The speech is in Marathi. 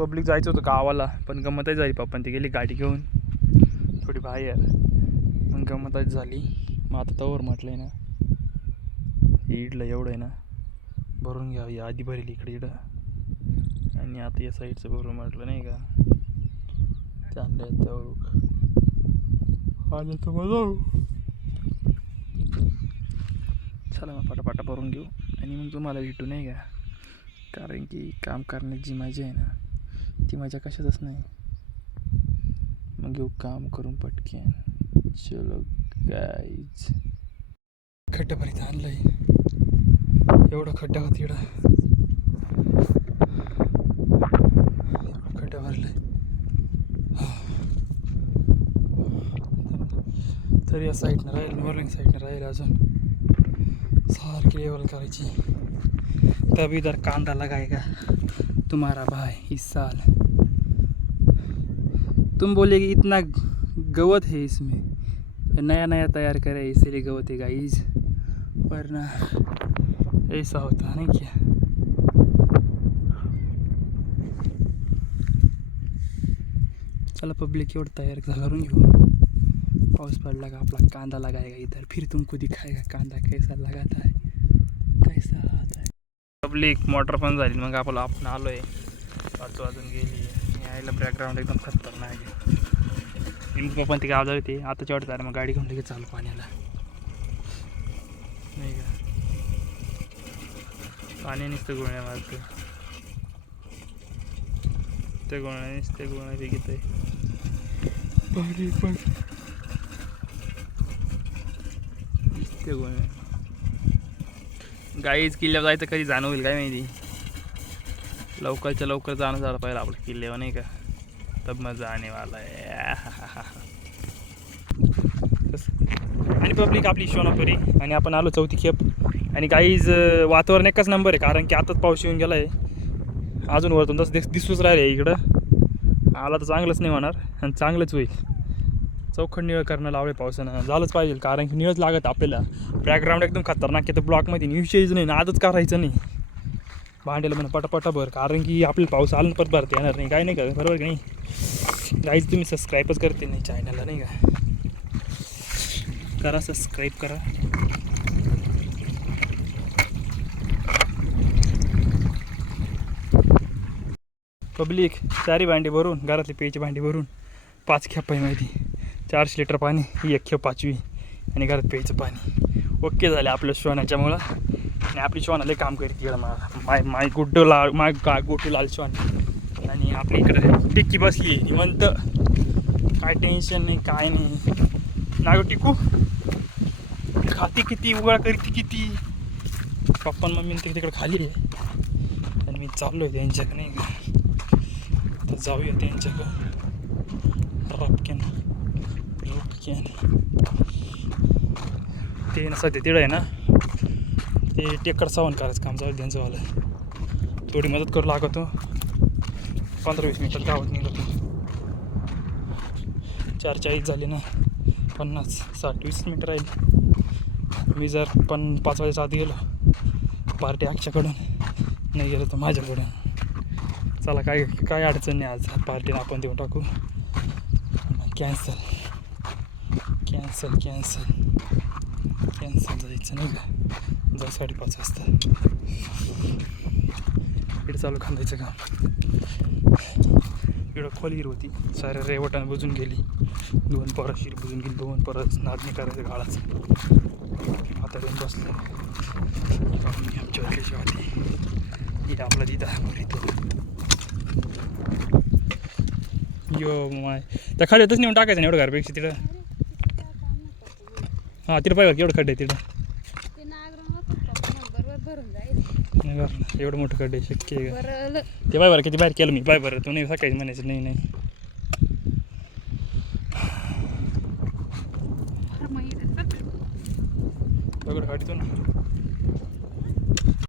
पब्लिक जायचं होतं गावाला पण गमतच झाली पप्पा ती गेली गाडी घेऊन. थोडी बाहेर. मग गमतच झाली. मग आता तवर म्हटलं आहे ना इडलं एवढं आहे ना भरून घ्यावं या आधी भरेल इकडे इकडं. आणि आता या साईडचं भरून म्हटलं नाही का? ते आणलं तवर. आलं तर मग जाऊ चला मग पटापाटा भरून घेऊ. आणि मग तुम्हाला भेटू नाही का? कारण की काम करण्याची मजा आहे ना. ती मजा कशातच नाही. मग घेऊ काम करून पटकेन. चलो गाईज खड्डा भरीत आणलंय. एवढं खड्डा होत इकडं. एवढं खड्डा भरलंय. तरी या साईडनं राहील मोरलिंग साईडनं राहील अजून. सारखी लेवल करायची. तब कांदा लगाय का? तुम्हारा भाई इस साल। तुम बोले कि इतना गवत है इसमें। नया नया तैयार करे, इसीलिए गवत है गाइज़ वरना ऐसा होता नहीं क्या? चला पब्लिक एवढं तयार करून घेऊ पाऊस पडला का आपला कांदा लगाएगा इधर। फिर तुमको दिखाएगा कांदा कैसा लगाता है कैसा आता है पब्लिक मोटर पण झाली. मग आपण आपण आलोय. पाच वाजून गेली. यायला बॅकग्राऊंड एकदम खतरनाक आहे. मी पण ते गाव जाऊ ते आता चढत आलं मग गाडी घेऊन लगेच चालू पाण्याला. नाही का? पाणी नुसतं गुळण्या मारतं. ते गुळण्या नुसते गुळण्या बेगित आहे पाणी पण. नुसते गुळण्या गाईच किल्ल्यावर जायचं कधी जाणं होईल काय माहिती? लवकरच्या लवकर जाणं झालं पाहिजे आपल्या किल्ल्यावर नाही का? तब मजा आने वाला आहे. कसं? आणि पब्लिक आपली शोनापुरी आणि आपण आलो चौथी खेप. आणि काहीच वातावरण एकच नंबर आहे कारण की आताच पाऊस येऊन गेला आहे अजून वरतून तसं दिस दिसूच राहिले इकडं. आला तर चांगलंच नाही होणार आणि चांगलंच होईल. चौखंड निळ करणं लावले पावसानं. झालंच पाहिजे कारण की निळच लागत आपल्याला. बॅकग्राऊंड एकदम खतरनाक आहे तर ब्लॉकमध्ये निवशेच नाही नादच करायचं नाही. भांडेला म्हणा पटापटा भर कारण की आपल्याला पाऊस आला परत भरता येणार नाही. काय नाही का बरोबर की नाही? गाईज तुम्ही सबस्क्राईबच करते नाही चॅनलला नाही का? करा सबस्क्राईब करा. पब्लिक सारी भांडी भरून घरातली पेची भांडी भरून पाच खेप आहे माहिती. चारशे लिटर पाणी ही एक पाचवी आणि घरात प्यायचं पाणी. ओके झाले आपल्या श्वानाच्यामुळं आणि आपली श्वानाला काम करी इकडं मा माय माय गुड्डू लाल माय गा गोटू लाल श्वान. आणि आपल्या इकडं टिक्की बसली निवंत काय टेन्शन नाही काय नाही. नागो टिकू खाती किती उघड करते किती? पप्पा आणि मम्मी ते तिकडे खाली आहे आणि मी चाललो आहे त्यांच्याकडे तर जाऊया त्यांच्याकडं. रपक्यान ते ना सध्या तिळं आहे ना ते टेकर सावण करायचं काम चालू त्यांचं वालं थोडी मदत करू लागतो. पंधरा वीस मिनिटात गावात निघतो. चार चाळीस झाले ना पन्नास साठ वीस मिनटं राहील. मी जर पण पाच वाजेच्या आधी गेलो पार्टी आगच्याकडून नाही गेलो तर माझ्याकडून. चला काय काय अडचण नाही आज. पार्टीला आपण देऊन टाकू. Cancel cancel cancel. कॅन्सल जायचं नाही का? जाऊ साडेपाच वाजता. इकडे चालू खांदायचं काम. इकडं खोलीर होती साऱ्या रेवटानं बुजून गेली. दोन परत शिर बुजून गेली. दोन परत नादणी करायचं गाळाचं. आता येऊन बसलो आमच्या वरची होती इथं आपला दिदा भरितो यो माय. त्या खड्यातच नेऊन टाकायचं ना एवढं घरपेक्षा तिथं. हां तिथं पाहिजे एवढं खड्डे आहे तिथं. ते भरून जाईल. एवढं मोठं खड्डे शक्य आहे का? ते बाय बरं किती बाहेर केलं मी. बाय बरं तू नाही सकाळी म्हणायचं नाही नाही. दगड काढतो ना.